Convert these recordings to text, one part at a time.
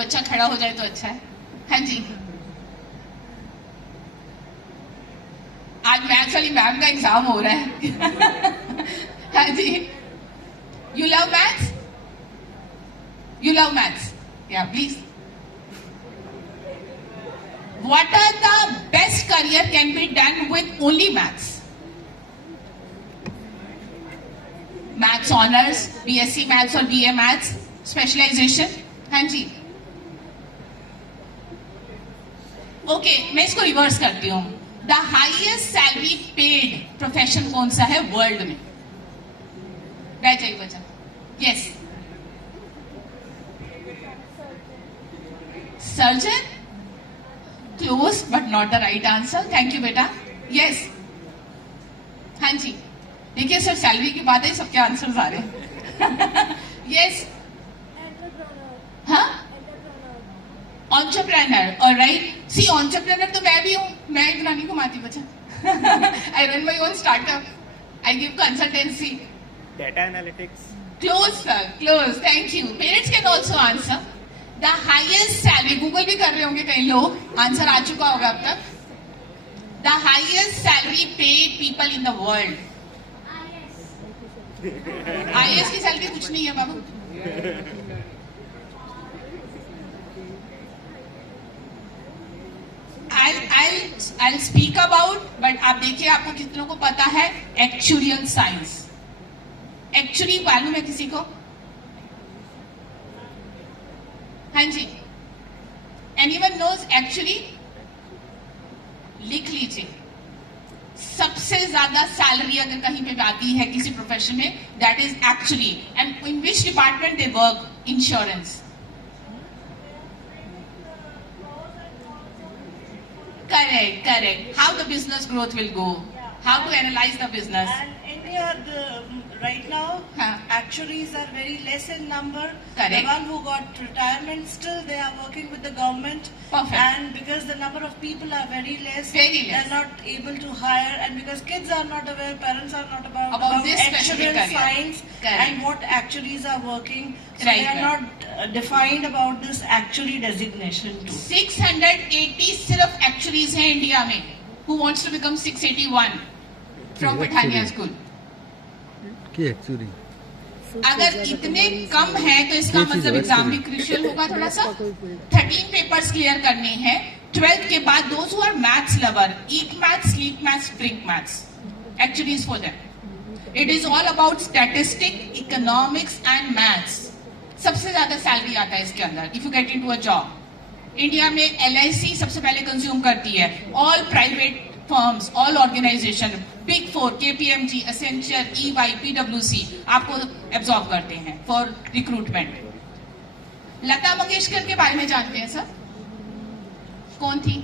बच्चा खड़ा हो जाए तो अच्छा है। हाँ जी, आज मैथ्स वाली मैम का एग्जाम हो रहा है। हाँ जी, you love maths, you love maths, yeah please. What are the best career can be done with only maths? Maths honors, BSc maths और BA maths, specialization। हाँ जी, ओके, मैं इसको रिवर्स करती हूँ। The highest salary paid profession कौन सा है world में? बैठ जाइए बच्चा। Yes, surgeon, close but not the right answer. Thank you बेटा। यस, हाँ जी, देखिए सर सैलरी की बात है, सबके आंसर्स आ रहे हैं। यस, हाँ, एंटरप्रेन्योर, ऑलराइट। सी एंटरप्रेन्योर तो मैं भी हूँ, मैं इतना नहीं कमाती बच्चा। I run my own startup, I give consultancy. Data analytics. Close sir, close, thank you. Parents can also answer. The highest salary, Google भी कर रहे होंगे कई लोग, आंसर आ चुका होगा अब तक। The highest salary paid people in the world. IAS की सैलरी कुछ नहीं है बाबू। I'll speak about, but आप देखिए आपको कितनों को पता है एक्चुरियल साइंस। एक्चुअली मालूम है किसी को? हाँ जी, एनीवन नोज एक्चुअली? लिख लीजिए, सबसे ज्यादा सैलरी अगर कहीं पे आती है किसी प्रोफेशन में, that is actually. And in which department they work? Insurance. Correct, correct. How the business growth will go? How to analyze the business? And India, right now, actuaries are very less in number. Correct. The one who got retirement, still they are working with the government. Perfect. And because the number of people are very less, Very less. they are not able to hire. And because kids are not aware, parents are not About this specific actuarial career. science Correct. and what actuaries are working. So Right, they are right. not defined about this actuary designation too. 680 सिर्फ एक्चुअलीज हैं India में। Who wants to become 681 from Pathania school? की actually अगर इतने कम है तो इसका मतलब एग्जाम भी क्रूशियल होगा थोड़ा सा। 13 पेपर्स क्लियर करने हैं 12th के बाद। Those who are maths lover, eat maths, sleep maths, drink maths, actually is for them. It is all about statistic, economics and maths. सबसे ज्यादा सैलरी आता है इसके अंदर if you get into a job. India में LIC सबसे पहले consume करती है। All private firms, all organisation, big 4, KPMG, Accenture, EY, PwC आपको एब्जॉर्ब करते हैं फॉर रिक्रूटमेंट। लता मंगेशकर के बारे में जानते हैं सर? कौन थी?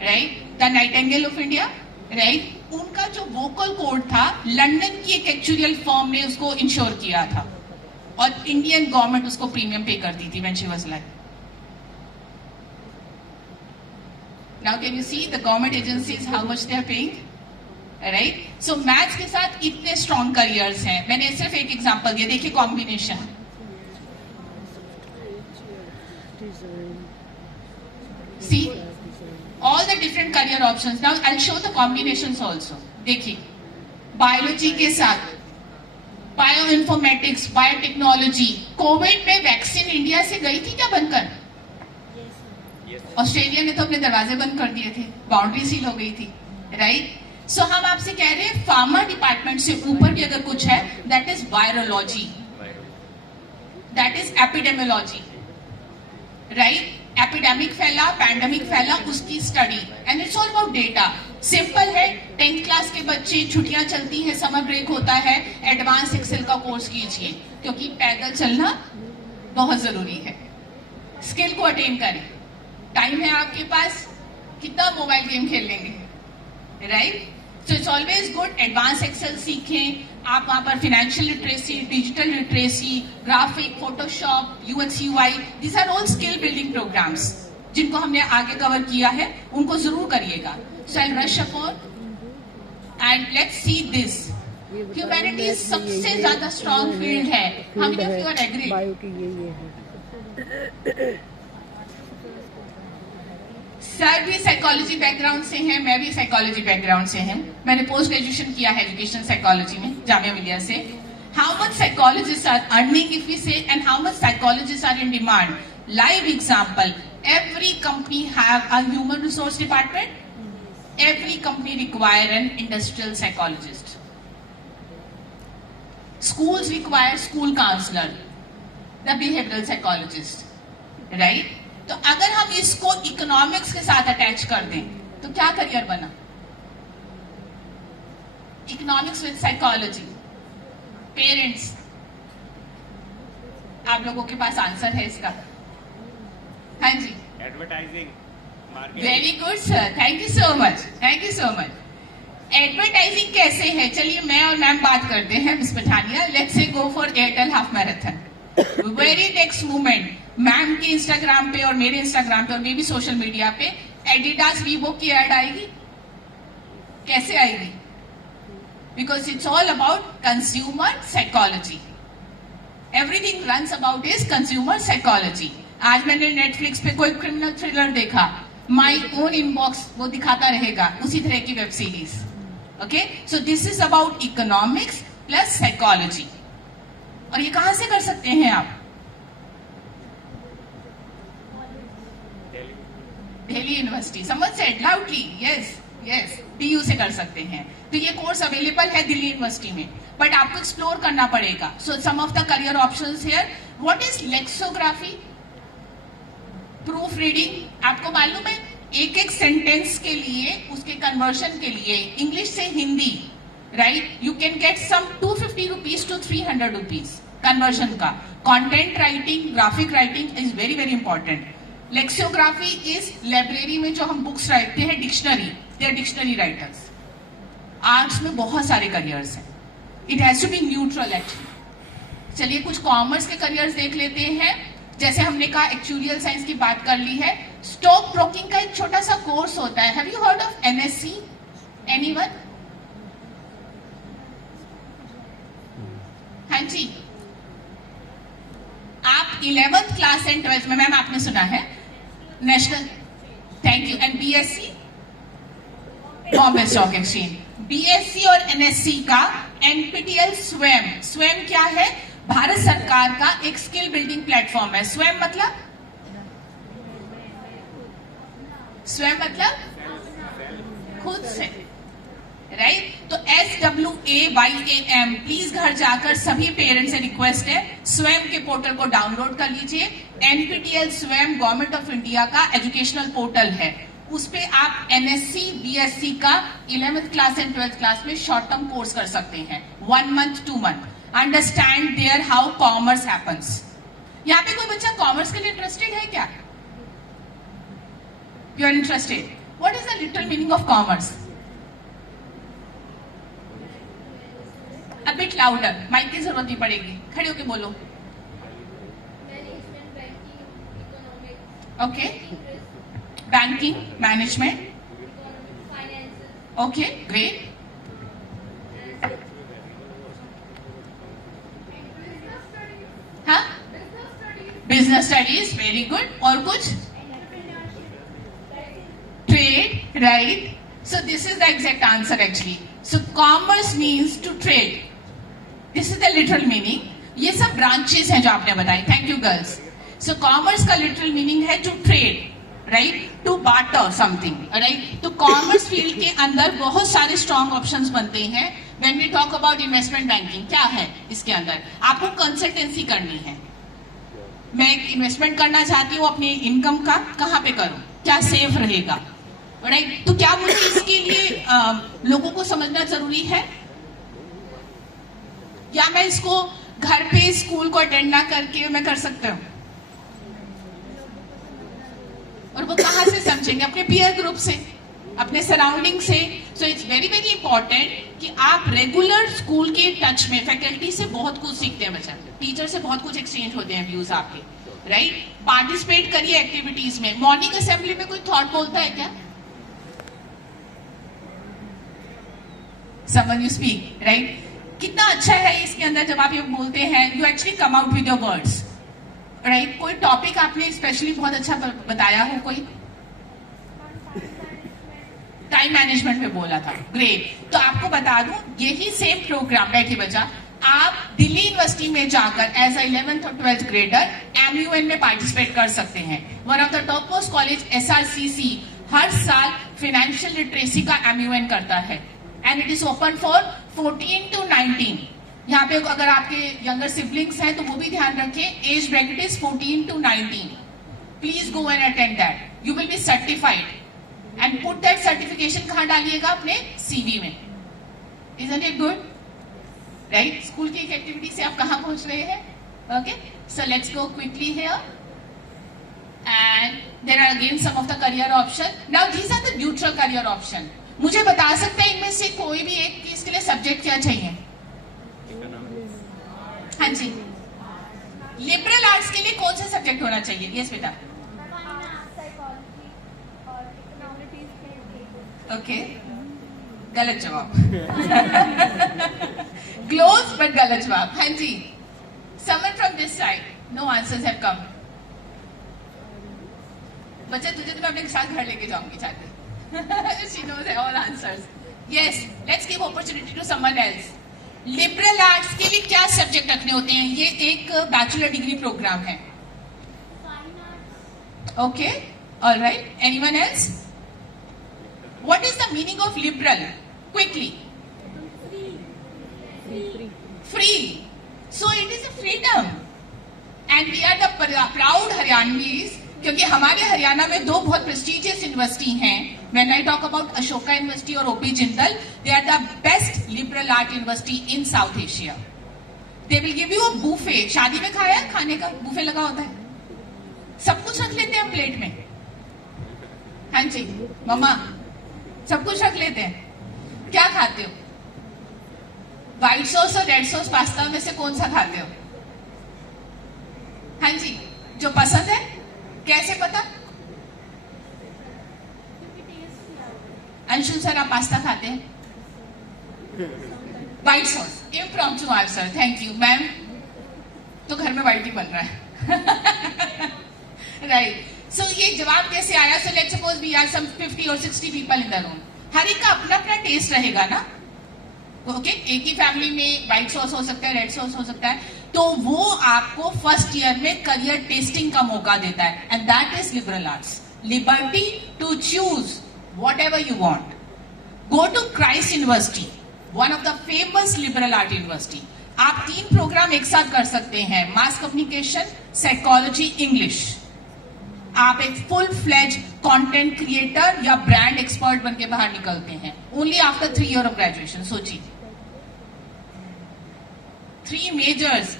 Right, the Nightingale of India. Right, उनका जो वोकल कोड था, लंदन की एक एक्चुअल फर्म ने उसको इंश्योर किया था और इंडियन गवर्नमेंट उसको प्रीमियम पे करती थी when she was live. Now can you see the government agencies how much they are paying? Right? So maths के साथ इतने स्ट्रॉन्ग करियर्स हैं। मैंने सिर्फ एक एग्जांपल दिया, देखिए combination. See all the different career options. Now I'll show the combinations also. देखिए, बायोलॉजी के साथ बायो इन्फॉर्मेटिक्स, बायोटेक्नोलॉजी। कोविड में वैक्सीन इंडिया से गई थी क्या बनकर? ऑस्ट्रेलिया ने तो अपने दरवाजे बंद कर दिए थे, बाउंड्री सील हो गई थी। राइट, सो हम आपसे कह रहे हैं फार्मा डिपार्टमेंट से ऊपर भी अगर कुछ है, that is virology, that is epidemiology. Right, epidemic फैला, पैंडेमिक फैला, उसकी study. And it's all about data. Simple है, 10th क्लास के बच्चे, छुट्टियां चलती है, समर ब्रेक होता है, एडवांस एक्सेल का कोर्स कीजिए क्योंकि पैदल चलना बहुत जरूरी है। स्किल को अटेन करें, टाइम है आपके पास, कितना मोबाइल गेम खेल लेंगे? Right, so it's always good advance excel सीखें आप। वहां पर financial literacy, digital literacy, graphic, Photoshop, UX UI, these are all skill building programmes जिनको हमने आगे कवर किया है, उनको जरूर करिएगा। So I rush upon and let's see this. Humanities सबसे ज्यादा स्ट्रॉन्ग फील्ड है. How many of you are agree? Bio की ये है. सर भी साइकोलॉजी बैकग्राउंड से हैं, मैं भी साइकोलॉजी बैकग्राउंड से हूं. मैंने पोस्ट ग्रेजुएशन किया है एजुकेशन साइकोलॉजी में जामिया मिलिया से. How much psychologist are earning if we say, and how much psychologist are in demand? Live example, every company have a human resource department. Every company require an industrial psychologist. Schools require school counselor, the behavioral psychologist, right? तो अगर हम इसको economics के साथ attach कर दें तो क्या करियर बना? Economics with psychology. पेरेंट्स, आप लोगों के पास आंसर है इसका? हाँ जी. Advertising, marketing. Very good sir, thank you so much, thank you so much. Advertising कैसे है? चलिए मैं और मैम बात करते हैं. Miss Pathania, let's say go for Airtel half marathon. Very next movement, ma'am के इंस्टाग्राम पे और मेरे इंस्टाग्राम पे और मे भी सोशल मीडिया पे एडिडास वीवो की ऐड आएगी. कैसे आएगी? Because it's all about consumer psychology. Everything runs about is consumer psychology. आज मैंने नेटफ्लिक्स पे कोई क्रिमिनल थ्रिलर देखा, माई ओन इनबॉक्स वो दिखाता रहेगा उसी तरह की web series. Okay, so this is about economics plus psychology. और ये कहां से कर सकते हैं आप? दिल्ली यूनिवर्सिटी. समझ से लाउडली, यस यस, DU से कर सकते हैं. तो ये कोर्स अवेलेबल है दिल्ली यूनिवर्सिटी में, बट आपको एक्सप्लोर करना पड़ेगा. So some of the career options here. What is lexicography? Proof reading. आपको मालूम है एक एक सेंटेंस के लिए, उसके कन्वर्शन के लिए इंग्लिश से Hindi, right, you can get some 250 rupees to 300 rupees conversion का. Content writing, graphic writing is very very important. Lexicography is library में जो हम बुक्स रखते हैं, dictionary, they are dictionary writers. Arts में बहुत सारे करियर्स हैं. It has to be neutral actually. चलिए कुछ कॉमर्स के करियर्स देख लेते हैं. जैसे हमने कहा एक्चुरियल साइंस की बात कर ली है. स्टॉक ब्रोकिंग का एक छोटा सा कोर्स होता है. Have you heard of NSC? Anyone? हाँ जी. आप 11th क्लास एंड 12th में, मैम आपने सुना है, national, thank you, and BSc Bombay stock exchange. BSc और NSC का NPTEL स्वयं. स्वयं क्या है? भारत सरकार का एक स्किल बिल्डिंग प्लेटफॉर्म है. स्वयं मतलब? स्वयं मतलब खुद से, राइट? तो SWAYAM, प्लीज घर जाकर सभी पेरेंट्स से रिक्वेस्ट है, स्वयं के पोर्टल को डाउनलोड कर लीजिए. NPTEL Swayam government of India का एजुकेशनल पोर्टल है. उस पे आप NSC BSc का 11th class and 12th class में शॉर्ट टर्म कोर्स कर सकते हैं. 1 month 2 month. Understand there how commerce happens. यहाँ पे कोई बच्चा कॉमर्स के लिए इंटरेस्टेड है क्या? You are interested? What is the literal meaning of commerce? A bit louder, mic की जरूरत नहीं पड़ेगी, खड़े होके बोलो. Okay, banking, management, okay, great. हाँ, बिजनेस स्टडीज, वेरी गुड. और कुछ? Trade, right. So this is the exact answer actually. So commerce means to trade. This is the literal meaning. ये सब ब्रांचेस हैं जो आपने बताई. Thank you girls. So commerce का लिटरल मीनिंग है to trade, right, to barter something, right. तो commerce field के अंदर बहुत सारे स्ट्रॉन्ग ऑप्शंस बनते हैं. When we talk about investment banking, क्या है इसके अंदर? आपको कंसल्टेंसी करनी है. मैं एक इन्वेस्टमेंट करना चाहती हूँ अपनी इनकम का, कहाँ पे करूँ, क्या सेफ रहेगा, राइट. तो क्या मुझे इसके लिए लोगों को समझना जरूरी है, या मैं इसको घर पे स्कूल को अटेंड ना करके मैं कर सकता हूँ? और वो कहाँ से समझेंगे? अपने पीयर ग्रुप से, अपने सराउंडिंग से. So it's very very important कि आप रेगुलर स्कूल के टच में, फैकल्टी से बहुत कुछ सीखते हैं बच्चा, टीचर से बहुत कुछ एक्सचेंज होते हैं व्यूज आपके, राइट. पार्टिसिपेट करिए एक्टिविटीज में. मॉर्निंग असेंबली में कोई थॉट बोलता है क्या? Someone you speak, right? कितना अच्छा है इसके अंदर जब आप ये बोलते हैं, you actually come out with your words, right? कोई टॉपिक आपने स्पेशली बहुत अच्छा बताया हो, कोई टाइम मैनेजमेंट में बोला था, ग्रेट। तो आपको बता दूं, यही सेम प्रोग्राम बैठी बचा आप दिल्ली यूनिवर्सिटी में जाकर एज 11th और 12th ग्रेडर MUN में पार्टिसिपेट कर सकते हैं। One of the top most college SRCC हर साल फाइनेंशियल लिटरेसी का MUN करता है and it is open for 14 to 19। यहाँ पे अगर आपके यंगर सिबलिंग्स हैं तो वो भी ध्यान रखें, age bracket is 14 to 19। Please go and attend that, you will be certified and put that certification कहाँ डालिएगा? अपने CV में। Isn't it good? Right? School की एक एक्टिविटी से आप कहाँ पहुंच रहे हैं? Okay, so let's go quickly here and there are again some of the career option. Now these are the neutral career option. मुझे बता सकते हैं इनमें से कोई भी एक चीज के लिए सब्जेक्ट क्या चाहिए? हाँ जी, लिबरल आर्ट्स के लिए कौन सा सब्जेक्ट होना चाहिए? यस बेटा। ओके, गलत जवाब। क्लोज बट गलत जवाब। हाँ जी, someone from this side, no answers have come. बच्चा तुझे तो मैं अपने साथ घर लेके जाऊंगी चाहते। She knows all answers. Yes, let's give opportunity to someone else. Liberal arts के लिए क्या सब्जेक्ट रखने होते हैं? ये एक बैचलर डिग्री प्रोग्राम है। Okay, alright, anyone else? What is the meaning of liberal? Quickly. Free. So it is a freedom. And we are the proud Haryanvis, क्योंकि हमारे हरियाणा में दो बहुत प्रेस्टिजियस यूनिवर्सिटी हैं। When I talk about Ashoka university और OP Jindal, they are the best liberal art university in South Asia. They will give you a buffet. शादी में खाया खाने का बुफे लगा होता है, सब कुछ रख लेते हैं हम प्लेट में। हाँ जी मम्मा, सब कुछ रख लेते हैं। क्या खाते हो? व्हाइट सॉस और रेड सॉस पास्ता में से कौन सा खाते हो? हाँ जी, जो पसंद है। कैसे पता? अंशुल सर, आप पास्ता खाते हैं? White sauce, impromptu answer, thank you ma'am. तो घर में व्हाइट ही बन रहा है। राइट, सो ये जवाब कैसे आया? So let's suppose we are some 50 or 60 people in the room. हर एक का अपना अपना टेस्ट रहेगा ना। ओके, एक ही फैमिली में व्हाइट सॉस हो सकता है, रेड सॉस हो सकता है, तो वो आपको फर्स्ट ईयर में करियर टेस्टिंग का मौका देता है and that is liberal arts. Liberty to choose whatever you want. Go to Christ University, one of the famous liberal art university. आप 3 प्रोग्राम एक साथ कर सकते हैं, मास कम्युनिकेशन, साइकोलॉजी, इंग्लिश। आप एक फुल फ्लेज कंटेंट क्रिएटर या brand expert बन के बाहर निकलते हैं only after 3 years of graduation. सोचिए, 3 मेजर्स।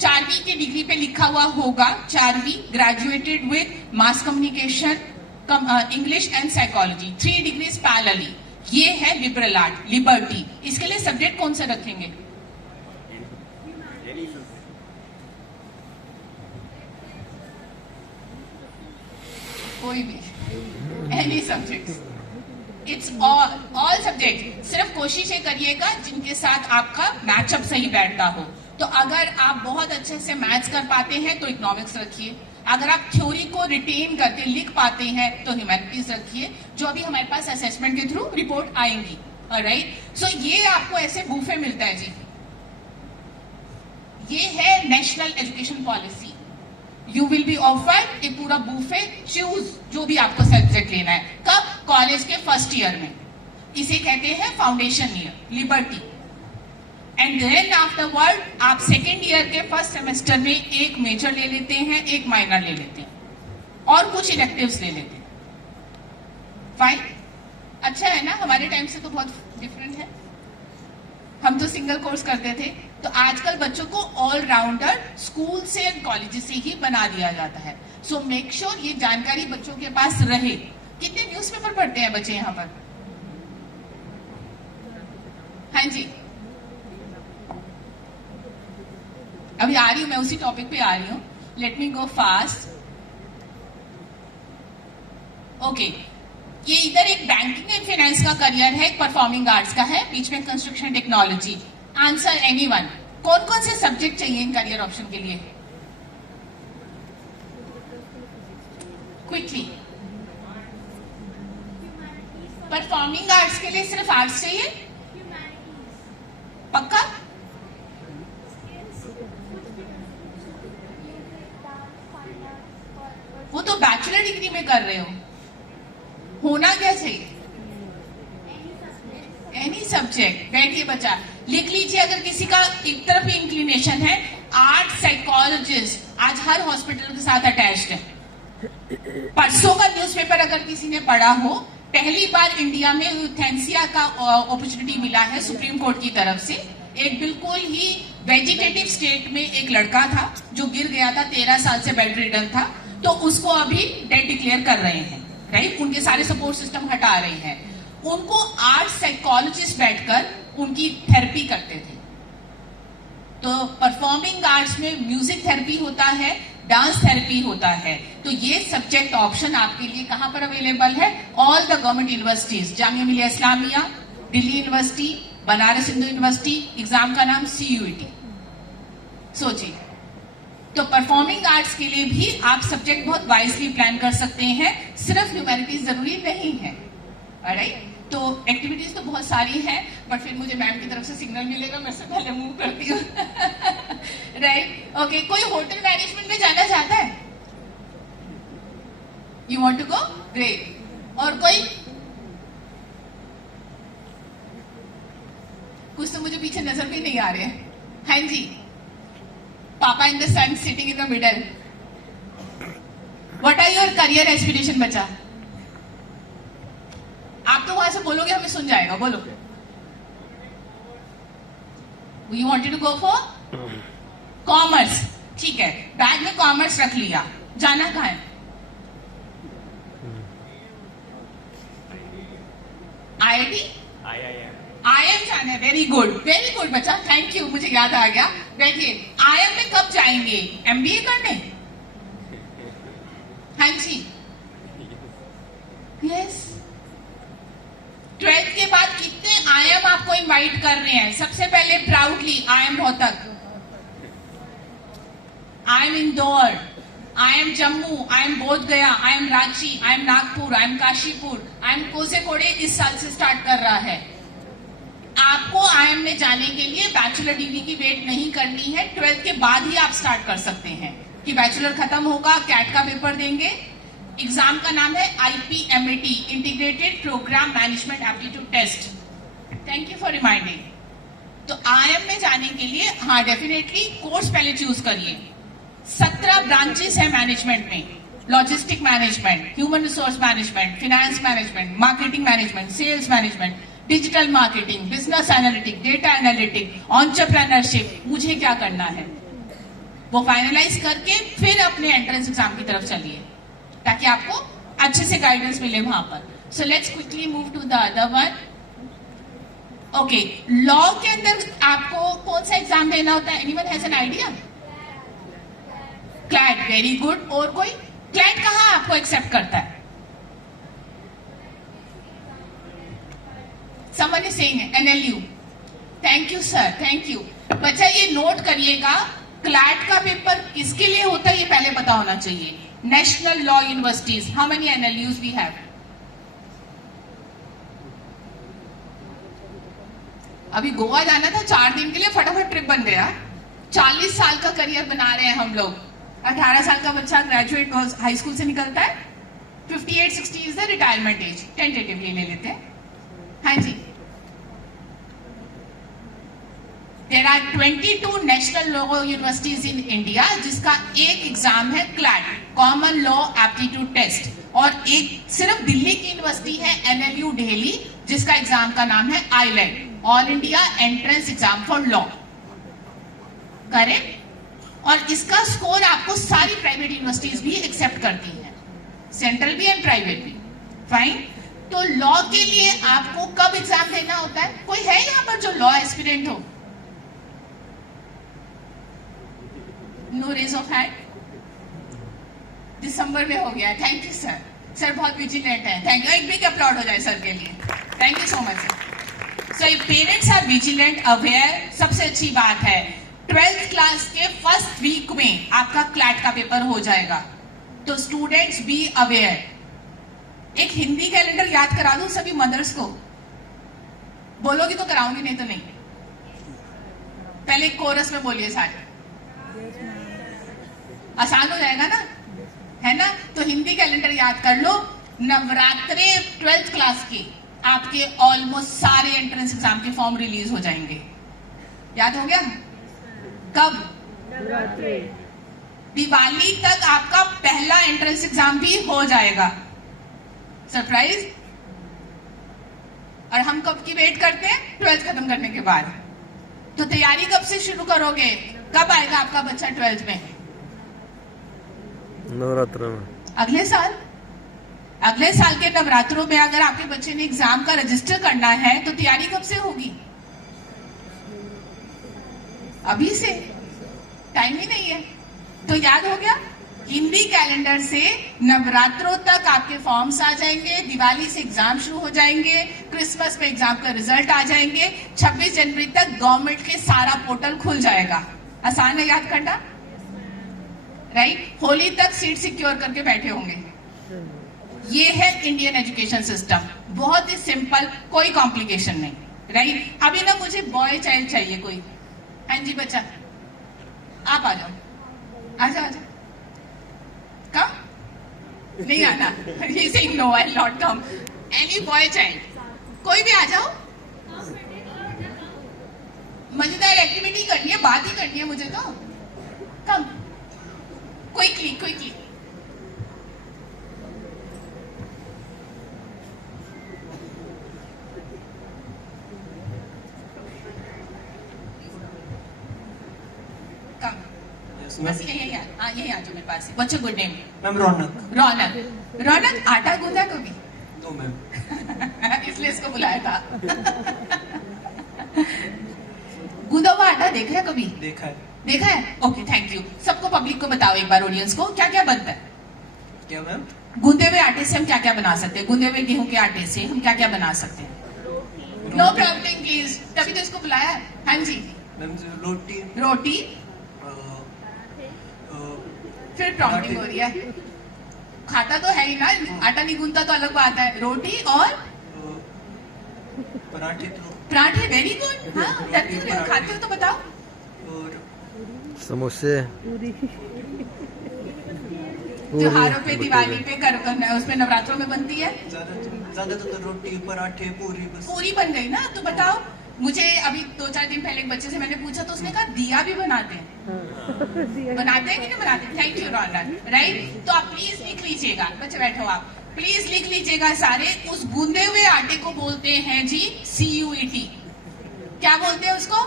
4वीं की डिग्री पे लिखा हुआ होगा, 4वीं graduated with mass communication, English and psychology, 3 degrees parallelly. ये है लिबरल आर्ट, लिबर्टी। इसके लिए सब्जेक्ट कौन से रखेंगे? कोई भी, any subject, it's all subject. सिर्फ कोशिश ये करिएगा जिनके साथ आपका मैचअप सही बैठता हो। तो अगर आप बहुत अच्छे से मैथ्स कर पाते हैं तो इकोनॉमिक्स रखिए, अगर आप थ्योरी को रिटेन करके लिख पाते हैं तो ह्यूमैनिटीज रखिए, जो अभी हमारे पास असेसमेंट के थ्रू रिपोर्ट आएंगी। ऑलराइट, सो ये आपको ऐसे बूफे मिलता है जी। ये है national education policy. You will be offered ए पूरा बूफे, चूज जो भी आपको सब्जेक्ट लेना है। कब? कॉलेज के फर्स्ट ईयर में। इसे कहते हैं foundation year, liberty. And then afterward आप सेकेंड ईयर के फर्स्ट सेमेस्टर में एक मेजर ले लेते हैं, एक माइनर ले लेते हैं और कुछ इलेक्टिव्स ले लेते हैं। फाइन, अच्छा है ना? हमारे टाइम से तो बहुत डिफरेंट है। हम तो सिंगल कोर्स करते थे, तो आजकल बच्चों को ऑलराउंडर स्कूल से और कॉलेज से ही बना दिया जाता है। सो मेक श्योर ये जानकारी बच्चों के पास रहे। कितने न्यूज़पेपर पढ़ते हैं बच्चे यहाँ पर? हाँ जी, अभी आ रही हूं मैं, उसी टॉपिक पे आ रही हूं। लेट मी गो फास्ट। ओके, ये इधर एक बैंकिंग एंड फाइनेंस का करियर है, एक परफॉर्मिंग आर्ट्स का है, बीच में कंस्ट्रक्शन टेक्नोलॉजी। Answer anyone. कौन कौन से सब्जेक्ट चाहिए इन करियर ऑप्शन के लिए? क्विकली। परफॉर्मिंग आर्ट्स के लिए सिर्फ आर्ट्स चाहिए? पक्का? वो तो बैचलर डिग्री में कर रहे हो, होना क्या चाहिए? Any subject. बैठिए बच्चा, लिख लीजिए। अगर किसी का एक तरफ ही इंक्लिनेशन है, आर्ट साइकोलॉजिस्ट आज हर हॉस्पिटल के साथ अटैच्ड है। परसों का न्यूज़पेपर अगर किसी ने पढ़ा हो, पहली बार इंडिया में यूथेनेसिया का अपॉर्चुनिटी मिला है सुप्रीम कोर्ट की तरफ से। एक बिल्कुल ही वेजिटेटिव स्टेट में एक लड़का था जो गिर गया था, 13 साल से बेड रिडन था, तो उसको अभी डेड डिक्लेयर कर रहे हैं, राइट? उनके सारे सपोर्ट सिस्टम हटा रहे हैं। उनको आर्ट साइकोलॉजिस्ट बैठकर उनकी थेरेपी करते थे। तो परफॉर्मिंग आर्ट्स में म्यूजिक थेरेपी होता है, डांस थेरेपी होता है। तो ये सब्जेक्ट ऑप्शन आपके लिए कहां पर अवेलेबल है? All the government universities, Jamia Millia Islamia, Delhi university, Banaras Hindu university. Exam का नाम CUET। सोचिए, तो परफॉर्मिंग आर्ट्स के लिए भी आप सब्जेक्ट बहुत वाइजली प्लान कर सकते हैं, सिर्फ ह्यूमैनिटीज जरूरी नहीं है, राइट? तो एक्टिविटीज तो बहुत सारी हैं, बट फिर मुझे मैम की तरफ से सिग्नल मिलेगा, मैं से पहले मूव करती हूँ। Right, okay. कोई होटल मैनेजमेंट में जाना चाहता है? You want to go? Great. और कोई? कुछ तो मुझे पीछे नजर भी नहीं आ रहे हैं। हाँ जी, पापा in the sun sitting in the middle. What are your career aspiration बच्चा? आप तो वहां से बोलोगे, हमें सुन जाएगा। बोलो। You wanted to go for commerce, ठीक है। बैग में कॉमर्स रख लिया, जाना कहाँ है? IIT? IIM जाना है। वेरी गुड बच्चा, थैंक यू, मुझे याद आ गया। बैठिए। IIM में कब जाएंगे? MBA करने? हाँ जी, यस। 12th के बाद कितने IIM आपको इनवाइट कर रहे हैं? सबसे पहले proudly IIM Rohtak, IIM Indore, IIM Jammu, IIM बोध गया, IIM Ranchi, IIM Nagpur, IIM Kashipur, IIM Kozhikode इस साल से स्टार्ट कर रहा है। आपको IIM में जाने के लिए बैचलर डिग्री की वेट नहीं करनी है, 12th के बाद ही आप स्टार्ट कर सकते हैं कि बैचलर खत्म होगा, कैट का पेपर देंगे। एग्जाम का नाम है IPMAT, integrated program management aptitude test. Thank you for reminding. तो IIM में जाने के लिए हाँ डेफिनेटली कोर्स पहले चूज करिए। 17 ब्रांचेस है मैनेजमेंट में, logistic management, human resource management, finance management, marketing management, sales management, digital marketing, business analytic, data analytic, entrepreneurship. मुझे क्या करना है वो फाइनलाइज करके फिर अपने एंट्रेंस एग्जाम की तरफ चलिए, ताकि आपको अच्छे से गाइडेंस मिले वहां पर। So let's quickly move to the other one. Okay, law के अंदर आपको कौन सा एग्जाम देना होता है? Anyone has an idea? CLAT, very good. और कोई? क्लैट कहाँ आपको एक्सेप्ट करता है? Someone is saying NLU। Thank you sir, thank you. बच्चा ये नोट करिएगा, क्लैट का पेपर किसके लिए होता है ये पहले पता होना चाहिए। National law universities, how many NLUs we have? अभी गोवा जाना था 4 दिन के लिए, फटाफट ट्रिप बन गया। 40 साल का करियर बना रहे हैं हम लोग। 18 साल का बच्चा ग्रेजुएट हाई स्कूल से निकलता है, 58-60 is the retirement age, tentatively ले लेते हैं। हाँ जी, there are 22 national law universities in India, जिसका एक एग्जाम है CLAT, common law aptitude test, और एक सिर्फ दिल्ली की यूनिवर्सिटी है NLU दिल्ली, जिसका एग्जाम का नाम है ILET, all India entrance exam for law. Correct? और इसका स्कोर आपको सारी प्राइवेट यूनिवर्सिटीज भी एक्सेप्ट करती हैं, सेंट्रल भी एंड प्राइवेट भी। फाइन। तो लॉ के लिए आपको कब एग्जाम देना होता है? कोई है यहाँ पर जो लॉ एस्पिरेंट हो? No raise of hand. दिसंबर में हो गया। थैंक यू सर, सर बहुत विजिलेंट है। थैंक यू, एक बिग अपलॉड हो जाए सर के लिए। Thank you so much sir. So if parents are vigilant aware, सबसे अच्छी बात है 12th क्लास के फर्स्ट वीक में आपका क्लैट का पेपर हो जाएगा, तो स्टूडेंट्स बी अवेयर। एक हिंदी कैलेंडर याद करा दूं सभी मदर्स को, बोलोगी तो कराऊंगी, नहीं तो नहीं। पहले कोरस में बोलिए सारे, आसान हो जाएगा ना, है ना। तो हिंदी कैलेंडर याद कर लो। नवरात्रे 12th क्लास के आपके ऑलमोस्ट सारे एंट्रेंस एग्जाम के फॉर्म रिलीज हो जाएंगे। याद हो गया? कब? दिवाली तक आपका पहला एंट्रेंस एग्जाम भी हो जाएगा। सरप्राइज। और हम कब की वेट करते हैं? 12th खत्म करने के बाद। तो तैयारी कब से शुरू करोगे? कब आएगा आपका बच्चा 12th में? नवरात्र में। अगले साल। अगले साल के नवरात्रों में अगर आपके बच्चे ने एग्जाम का रजिस्टर करना है तो तैयारी कब से होगी? अभी से। टाइम ही नहीं है। तो याद हो गया, हिंदी कैलेंडर से नवरात्रों तक आपके फॉर्म्स आ जाएंगे, दिवाली से एग्जाम शुरू हो जाएंगे, क्रिसमस में एग्जाम का रिजल्ट आ जाएंगे, 26 जनवरी तक गवर्नमेंट के सारा पोर्टल खुल जाएगा। आसान है याद करना, राइट? होली तक सीट सिक्योर करके बैठे होंगे। ये है इंडियन एजुकेशन सिस्टम, बहुत ही सिंपल, कोई कॉम्प्लिकेशन नहीं, राइट? अभी ना मुझे बॉय चाइल्ड चाहिए कोई। हाँ जी बच्चा, आप आ जाओ, आ जाओ, आ जाओ। कम नहीं आना, he saying no, I will not come. Any boy child, कोई भी आ जाओ। मजेदार एक्टिविटी करनी है, बात ही करनी है मुझे तो। Come, quickly quickly. बस यही आ, हाँ यही आ जाओ मेरे पास। What's your good name? Ma'am Raunak. Raunak. Raunak आटा गूंदा कभी? तो मैम इसलिए इसको बुलाया था। गूंदा हुआ आटा देखा है कभी? देखा है। देखा है? Okay, thank you. सबको, पब्लिक को बताओ एक बार, ऑडियंस को, क्या क्या बनता है? क्या मैम? गूंदे हुए आटे से हम क्या क्या बना सकते हैं? गूंदे हुए गेहूं के आटे से हम क्या क्या बना सकते हैं? नो प्रॉब्लम प्लीज, तभी तो इसको बुलाया है। हाँ जी मैम रोटी। रोटी, फिर प्रॉब्लम हो रही है। खाता तो है ही ना, आटा नहीं गूंदता तो अलग बात है। रोटी और पराठे। पराठे, वेरी गुड। हाँ, खाते हो तो बताओ। और समोसे। त्योहारों पे, दिवाली पे, उसमें नवरात्रों में बनती है ज्यादातर रोटी, पराठे, पूरी। बस पूरी बन गई ना। तो बताओ मुझे, अभी 2-4 दिन पहले एक बच्चे से मैंने पूछा तो उसने कहा दिया भी बनाते हैं। बनाते हैं कि नहीं बनाते? Thank you Raunak, right? तो आप प्लीज लिख लीजिएगा, बच्चे बैठो आप, प्लीज लिख लीजिएगा सारे। उस गूंदे हुए आटे को बोलते हैं जी CUET। क्या बोलते हैं उसको?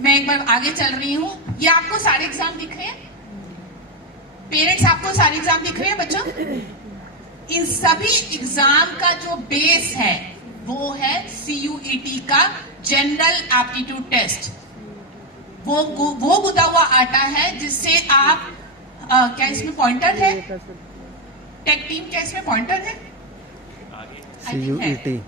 मैं एक बार आगे चल रही हूँ। ये आपको सारे एग्जाम दिख रहे हैं? पेरेंट्स, आपको सारे एग्जाम दिख रहे हैं बच्चों? इन सभी एग्जाम का जो बेस है वो है CUET का जनरल एप्टीट्यूड टेस्ट। वो गुदा हुआ आटा है जिससे आप क्या इसमें पॉइंटर है? टेक टीम, क्या इसमें पॉइंटर है? CUET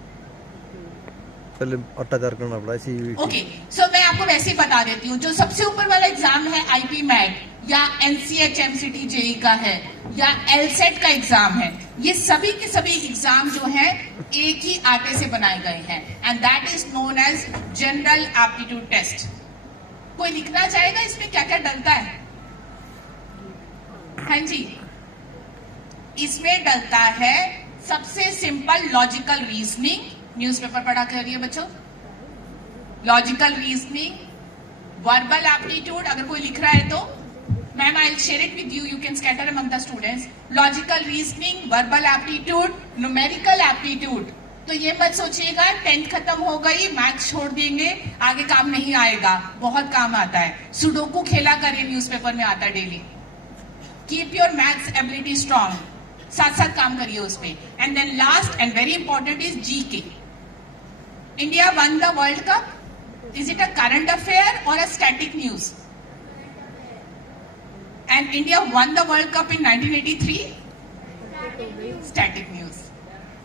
पहले आटा तैयार करना पड़ा है। CUET। ओके, सो मैं आपको वैसे ही बता देती हूँ। जो सबसे ऊपर वाला एग्जाम है IP मैट या NCHMCT JEE का है या LSAT का एग्जाम है, ये सभी के सभी एग्जाम जो है एक ही आटे से बनाए गए हैं, and that is known as general aptitude test. कोई लिखना चाहेगा इसमें क्या क्या डलता है? हाँ जी, इसमें डलता है सबसे सिंपल लॉजिकल रीजनिंग। न्यूज़पेपर पढ़ा करिए बच्चों। लॉजिकल रीजनिंग, वर्बल एप्टीट्यूड, अगर कोई लिख रहा है तो ma'am I will share it with you, you can scatter among the students. Logical reasoning, verbal aptitude, numerical aptitude. तो ये मत सोचिएगा 10th खत्म हो गई, मैथ्स छोड़ देंगे, आगे काम नहीं आएगा। बहुत काम आता है। सुडोकू खेला करिए, न्यूज़पेपर में आता है daily. Keep your maths ability strong, साथ साथ काम करिए उस पे। And then last and very important is GK। India won the world cup, is it a current affair और a static news? And India won the world cup in 1983, static news.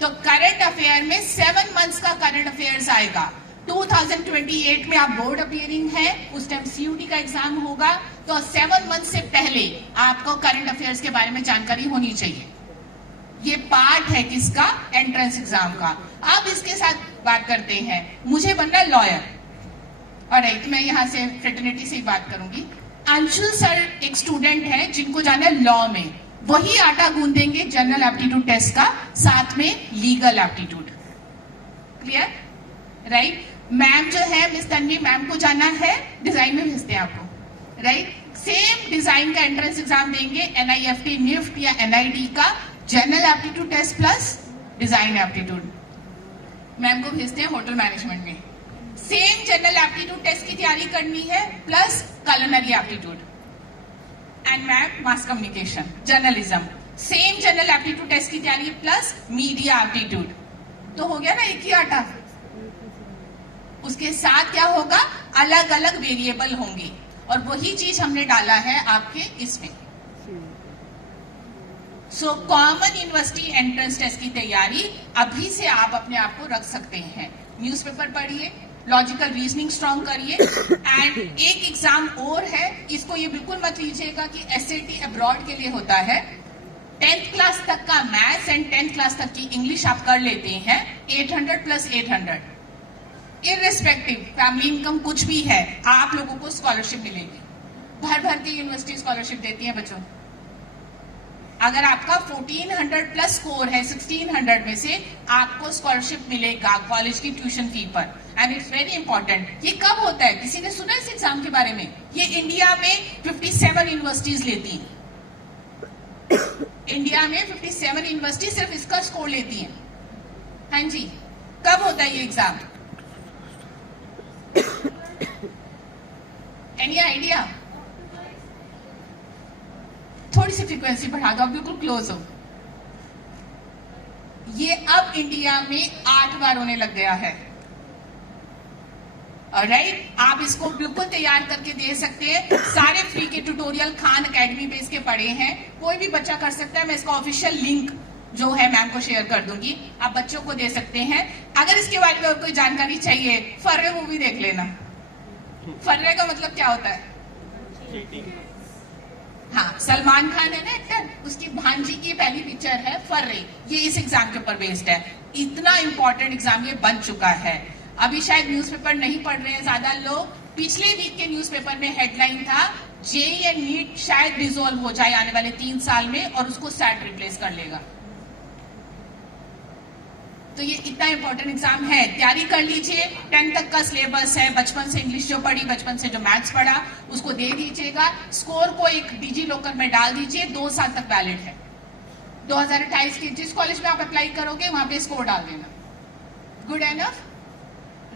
तो current affair में 7 months का current affairs आएगा। 2028 में आप board appearing है, उस time CUT का एग्जाम होगा, तो 7 मंथ से पहले आपको करंट अफेयर्स के बारे में जानकारी होनी चाहिए। ये पार्ट है किसका? एंट्रेंस एग्जाम का। अब इसके साथ बात करते हैं, मुझे बनना है लॉयर, और मैं यहाँ से फ्रेटर्निटी से ही बात करूंगी। अंशुल सर एक स्टूडेंट है जिनको जाना है लॉ में, वही आटा गूंदेंगे जनरल एप्टीट्यूड टेस्ट का, साथ में legal aptitude. Clear? Right? Ma'am जो है मिस तन्वी मैम को जाना है, डिजाइन में भेजते हैं आपको, राइट? सेम डिजाइन का एंट्रेंस एग्जाम देंगे, NIFT, निफ्ट या NID का general aptitude test plus design aptitude. Ma'am को भेजते हैं होटल मैनेजमेंट में। सेम जनरल एप्टीट्यूड टेस्ट की तैयारी करनी है plus culinary aptitude, and ma'am mass communication, journalism. Same general aptitude test की तैयारी प्लस मीडिया एप्टीट्यूड। तो हो गया ना एक ही आटा। उसके साथ क्या होगा? अलग अलग वेरिएबल होंगे, और वही चीज हमने डाला है आपके इसमें। So common university entrance test की तैयारी अभी से आप अपने आप को रख सकते हैं। न्यूज़पेपर पढ़िए, लॉजिकल रीजनिंग स्ट्रॉन्ग करिए, एंड एक एग्जाम और है, इसको ये बिल्कुल मत लीजिएगा कि SAT अब्रॉड के लिए होता है। 10th क्लास तक का मैथ्स एंड 10th क्लास तक की इंग्लिश आप कर लेते हैं, 800 प्लस 800, इररिस्पेक्टिव फैमिली इनकम कुछ भी है, आप लोगों को स्कॉलरशिप मिलेगी। भर भर के यूनिवर्सिटी स्कॉलरशिप देती है बच्चों। अगर आपका 1400 प्लस स्कोर है 1600 में से, आपको स्कॉलरशिप मिलेगा कॉलेज की ट्यूशन फी पर, एंड इट्स वेरी इंपॉर्टेंट। ये कब होता है? किसी ने सुना इस एग्जाम के बारे में? ये इंडिया में 57 यूनिवर्सिटीज लेती हैं। इंडिया में 57 यूनिवर्सिटी सिर्फ इसका स्कोर लेती हैं। हाँ जी, कब होता है ये एग्जाम? Any idea? थोड़ी सी फ्रीक्वेंसी बढ़ा दो, बिल्कुल क्लोज हो। ये अब इंडिया में 8 बार होने लग गया है। राइट? आप इसको बिल्कुल तैयार करके दे सकते हैं। सारे फ्री के ट्यूटोरियल खान एकेडमी पे इसके पड़े हैं, कोई भी बच्चा कर सकता है। मैं इसका ऑफिशियल लिंक जो है मैम को शेयर कर दूंगी, आप बच्चों को दे सकते हैं। अगर इसके बारे में और कोई जानकारी चाहिए, फर्रे मूवी देख लेना। फर्रे का मतलब क्या होता है? हाँ, सलमान खान है ना एक्टर, उसकी भांजी की पहली पिक्चर है फर्रे। ये इस एग्जाम के ऊपर बेस्ड है। इतना इंपॉर्टेंट एग्जाम ये बन चुका है। अभी शायद न्यूज़पेपर नहीं पढ़ रहे हैं ज्यादा लोग। पिछले वीक के न्यूज़पेपर में हेडलाइन था JEE एंड नीट शायद डिसॉल्व हो जाए आने वाले 3 साल में, और उसको SAT रिप्लेस कर लेगा। तो ये इतना इंपॉर्टेंट एग्जाम है, तैयारी कर लीजिए। 10 तक का सिलेबस है, बचपन से इंग्लिश जो पढ़ी, बचपन से जो मैथ्स पढ़ा, उसको दे दीजिएगा। स्कोर को एक डिजी लॉकर में डाल दीजिए, 2 साल तक वैलिड है। 2028 के जिस कॉलेज में आप अप्लाई करोगे वहां पे स्कोर डाल देना। Good enough,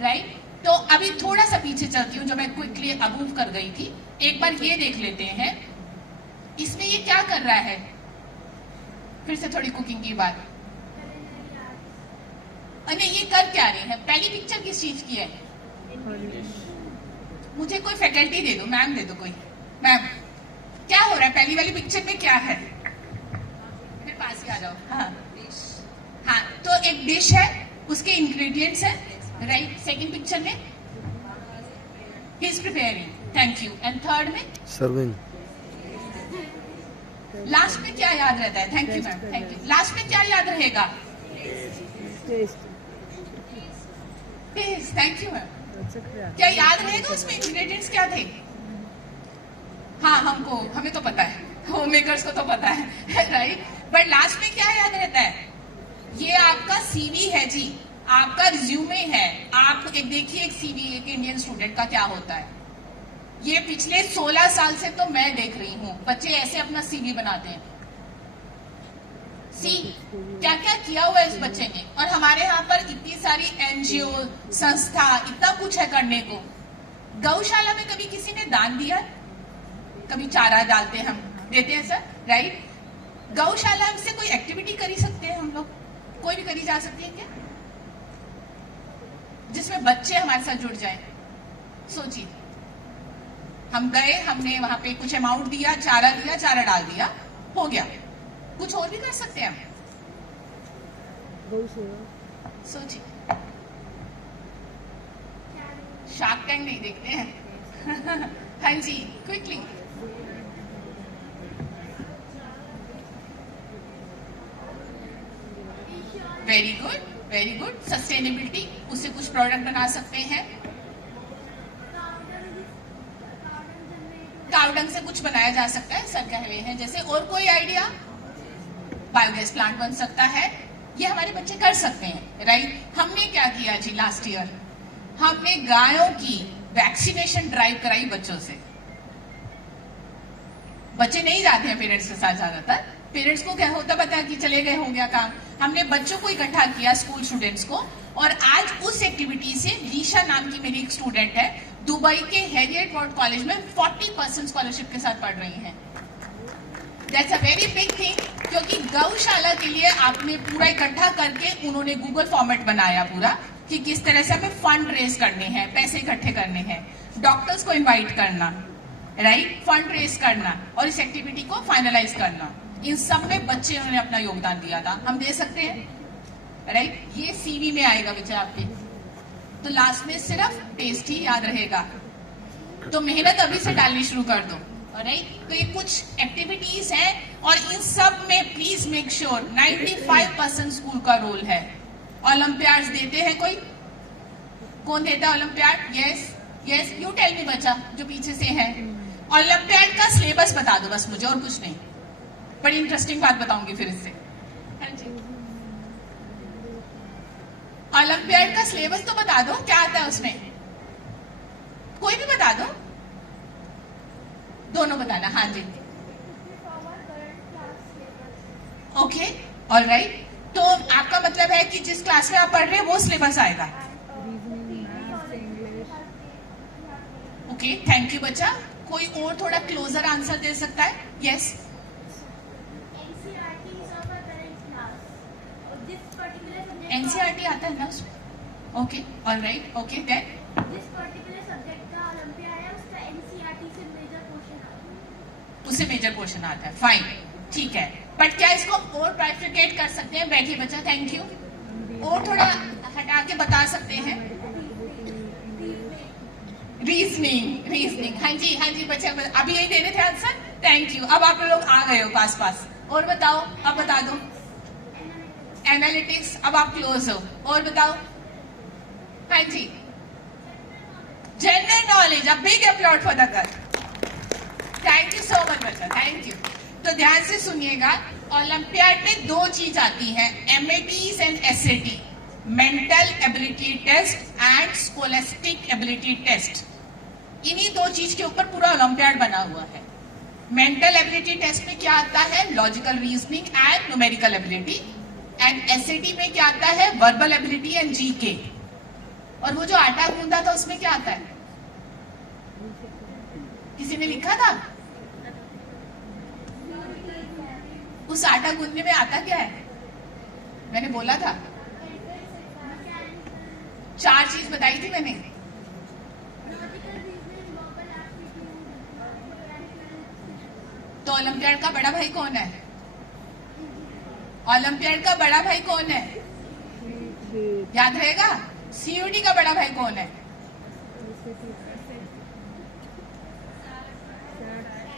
right? तो अभी थोड़ा सा पीछे चलती हूँ, जो मैं क्विकली अबूव कर गई थी। एक बार ये देख लेते हैं, इसमें ये क्या कर रहा है। फिर से थोड़ी कुकिंग की बात। अरे ये कर क्या रही है? पहली पिक्चर किस चीज की है? मुझे कोई फैकल्टी दे दो, मैम दे दो कोई। मैम, क्या हो रहा है पहली वाली पिक्चर में? क्या है? मेरे पास ही आ जाओ। हाँ हाँ, तो एक डिश है, उसके इंग्रेडिएंट्स है, राइट? सेकंड पिक्चर में he is preparing, thank you. And third में सर्विंग। लास्ट में क्या याद रहता है? Thank you ma'am, thank you. Last में क्या याद रहेगा? Thank you ma'am. क्या याद रहेगा उसमें इंग्रेडिएंट्स क्या थे? हाँ, हमें तो पता है, होम मेकर्स को तो पता है, राइट? बट लास्ट में क्या याद रहता है? ये आपका CV है जी, आपका रिज्यूमे है। आप एक देखिए, एक CV एक इंडियन स्टूडेंट का क्या होता है। ये पिछले 16 साल से तो मैं देख रही हूँ, बच्चे ऐसे अपना CV बनाते हैं। क्या क्या किया हुआ है इस बच्चे ने। और हमारे यहाँ पर इतनी सारी NGO संस्था, इतना कुछ है करने को। गौशाला में कभी किसी ने दान दिया? कभी चारा डालते हैं हम, देते हैं सर, राइट? गौशाला से कोई एक्टिविटी करी सकते हैं हम लोग, कोई भी करी जा सकती है क्या, जिसमें बच्चे हमारे साथ जुड़ जाएं? सोचिए, हम गए, हमने वहां पे कुछ अमाउंट दिया, चारा डाल दिया, हो गया। कुछ और भी कर सकते हैं हम। गौ सेवा सोचिए। शार्क टैंक नहीं देखते हैं? हाँ जी, quickly. Very good, very good. Sustainability, उससे कुछ प्रोडक्ट बना सकते हैं। कावडंग से कुछ बनाया जा सकता है, सर कह रहे हैं। जैसे और कोई आइडिया? बायोगैस प्लांट बन सकता है। ये हमारे बच्चे कर सकते हैं, राइट। हमने क्या किया जी लास्ट ईयर? हमने गायों की वैक्सीनेशन ड्राइव कराई बच्चों से। बच्चे नहीं जाते हैं पेरेंट्स के साथ ज्यादातर। पेरेंट्स को क्या होता पता है कि चले गए, हो गया काम। हमने बच्चों को इकट्ठा किया, स्कूल स्टूडेंट्स को, और आज उस एक्टिविटी से रीशा नाम की मेरी एक स्टूडेंट है, दुबई के हैरियट वार्ड कॉलेज में 40% स्कॉलरशिप के साथ पढ़ रही हैं। That's a very big thing, क्योंकि गौशाला के लिए आपने पूरा इकट्ठा करके उन्होंने गूगल फॉर्मेट बनाया पूरा कि किस तरह से हमें फंड रेज करने हैं, पैसे इकट्ठे करने हैं, डॉक्टर्स को इनवाइट करना, राइट, फंड रेज करना और इस एक्टिविटी को फाइनलाइज करना। इन सब में बच्चे उन्होंने अपना योगदान दिया था। हम दे सकते हैं, राइट। ये सीवी में आएगा बच्चे आपके, तो लास्ट में सिर्फ टेस्ट ही याद रहेगा। तो मेहनत अभी से डालनी शुरू कर दो, राइट। तो ये कुछ एक्टिविटीज हैं और इन सब में प्लीज मेक श्योर 95% स्कूल का रोल है। ओलंपियाड्स देते हैं कोई? कौन देता है olympiad? Yes yes, you tell me बच्चा जो पीछे से है। ओलंपियाड का सिलेबस बता दो बस मुझे, और कुछ नहीं। बड़ी इंटरेस्टिंग बात बताऊंगी फिर इससे। हाँ जी, ओलंपियाड का सिलेबस तो बता दो, क्या आता है उसमें? कोई भी बता दो, दोनों बताना। हाँ जी, ओके, ऑलराइट। तो आपका मतलब है कि जिस क्लास में आप पढ़ रहे हैं वो सिलेबस आएगा। ओके, थैंक यू बच्चा। कोई और थोड़ा क्लोजर आंसर दे सकता है? यस। एनसीईआरटी आता है ना उसमें? ओके, ऑलराइट, ओके, देन जिस पर्टिकुलर सब्जेक्ट का ओलंपियाड है उसका एनसीईआरटी से मेजर पोर्शन आता है। उससे मेजर पोर्शन आता है, फाइन, ठीक है। बट क्या इसको और ट्राइफिकेट कर सकते हैं? बैठिए बच्चा, थैंक यू। और थोड़ा हटा के बता सकते हैं? रीजनिंग, रीजनिंग, हाँ जी हाँ जी बच्चा, अभी यही दे रहे थे आंसर। Thank you. अब आप लोग आ गए हो पास पास। और बताओ, अब बता दो। एनालिटिक्स, अब आप क्लोज हो। और बताओ। हाँ जी, general knowledge, a big applause for the girl. Thank you so much बच्चा, थैंक यू। तो ध्यान से सुनिएगा, ओलंपियाड में दो चीज आती हैं, MATs and SAT, mental ability test and scholastic ability test. इन्हीं दो चीज के ऊपर पूरा ओलंपियाड बना हुआ है। मेंटल एबिलिटी टेस्ट में क्या आता है? Logical reasoning and numerical ability. And SAT में क्या आता है? Verbal ability and GK. और वो जो आटा गूंदा था उसमें क्या आता है? किसी ने लिखा था? उस आटा गूंदने में आता क्या है? मैंने बोला था, 4 चीज बताई थी मैंने। तो ओलंपियाड का बड़ा भाई कौन है? ओलंपियाड का बड़ा भाई कौन है? याद रहेगा? सीयूटी का बड़ा भाई कौन है?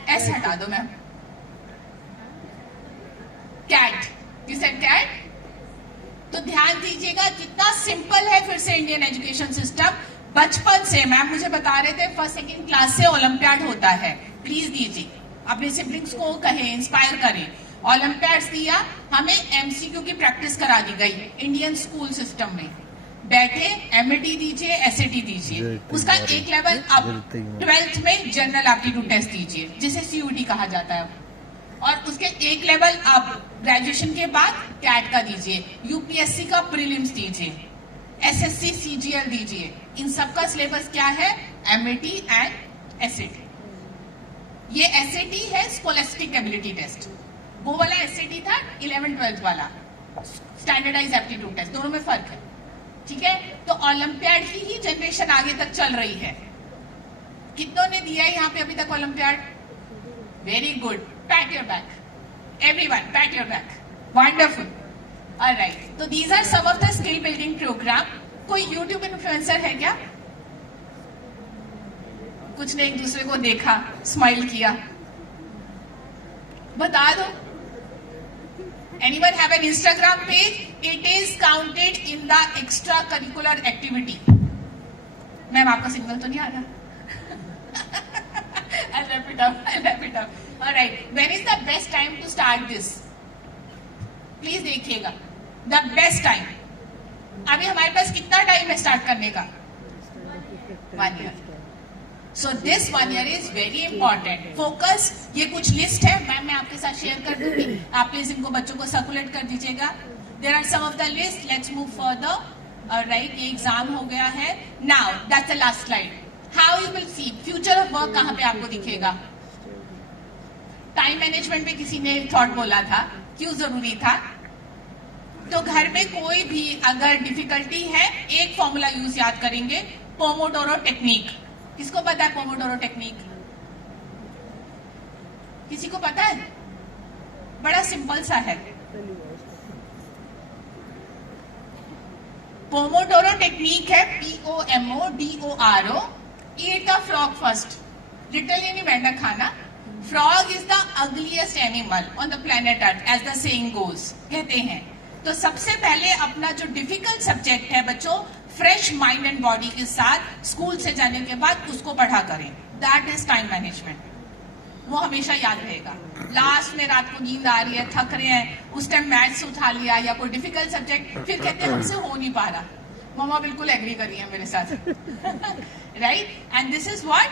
एस हटा दो ma'am. CAT, you said CAT. तो ध्यान दीजिएगा कितना सिंपल है फिर से इंडियन एजुकेशन सिस्टम। बचपन से मैम मुझे बता रहे थे फर्स्ट सेकंड क्लास से ओलंपियाड होता है। प्लीज दीजिए, अपने सिबलिंग्स को कहें, इंस्पायर करें। ओलंपियाड्स दिया, हमें एमसीक्यू की प्रैक्टिस करा दी गई इंडियन स्कूल सिस्टम में। बैठे, एमएटी दीजिए, एसएटी दीजिए, उसका एक लेवल अब 12th में जनरल एप्टीट्यूड टेस्ट दीजिए जिसे सीयूटी कहा जाता है, और उसके एक लेवल अब ग्रेजुएशन के बाद कैट का दीजिए, यूपीएससी का प्रीलिम्स दीजिए, एसएससी सीजीएल दीजिए। इन सब का सिलेबस क्या है? MAT and SAT. ये एसएटी है स्कोलास्टिक एबिलिटी टेस्ट, वो वाला एसएटी था 11th-12th वाला स्टैंडर्डाइज एप्टीट्यूड टेस्ट, दोनों में फर्क है, ठीक है। तो ओलंपियाड की ही जनरेशन आगे तक चल रही है। कितनों ने दिया है यहाँ पे अभी तक olympiad? Very good, PAT your back everyone, PAT your back, wonderful. Alright, तो these are some of the skill building program. कोई YouTube इन्फ्लुएंसर है क्या? कुछ ने एक दूसरे को देखा, स्माइल किया, बता दो. Anyone have an Instagram page? It is counted in the extracurricular activity. Ma'am आपका सिग्नल तो नहीं आ रहा? I'll wrap it up. Alright, when is the best time to start this? Please देखिएगा. The best time. अभी हमारे पास कितना time है start करने का? 1 year. So this 1 year is very important. Focus, ये कुछ लिस्ट है, मैं आपके साथ शेयर कर दूंगी. आप प्लीज इनको बच्चों को सर्कुलेट कर दीजिएगा. There are some of the list. Let's move further. Right, ये एग्जाम हो गया है. Now that's the last slide. How you will see future of work कहां पे आपको दिखेगा? टाइम मैनेजमेंट पे किसी ने थॉट बोला था, क्यों जरूरी था? तो घर में कोई भी अगर डिफिकल्टी है, एक फॉर्मूला यूज याद करेंगे, पोमोडोरो टेक्निक. किसको पता है पोमोडोरो टेक्निक? किसी को पता है? बड़ा सिंपल सा है. पोमोडोरो टेक्निक है POMODORO. Eat the frog first. Literally नहीं बैठना खाना. Frog is the ugliest animal on the planet earth, as the saying goes, कहते हैं. तो सबसे पहले अपना जो डिफिकल्ट सब्जेक्ट है बच्चों, फ्रेश माइंड एंड बॉडी के साथ स्कूल से जाने के बाद उसको पढ़ा करें. That is time management. वो हमेशा याद रहेगा. लास्ट में रात को नींद आ रही है, थक रहे हैं, उस टाइम मैथ्स उठा लिया या कोई डिफिकल्ट सब्जेक्ट, फिर कहते हैं हमसे हो नहीं पा रहा. मम्मा बिल्कुल एग्री कर रही है मेरे साथ. Right, and this is what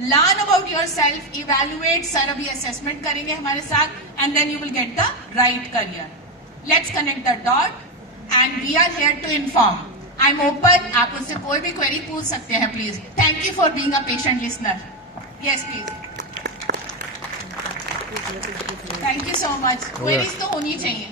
learn about yourself. Evaluate, sir अभी असेसमेंट करेंगे हमारे साथ, and then you will get the right career. Let's connect the dot and we are here to inform. I am open. आप उससे कोई भी query पूछ सकते हैं please. Thank you for being a patient listener. Yes please. Thank you so much. Queries तो होनी चाहिए.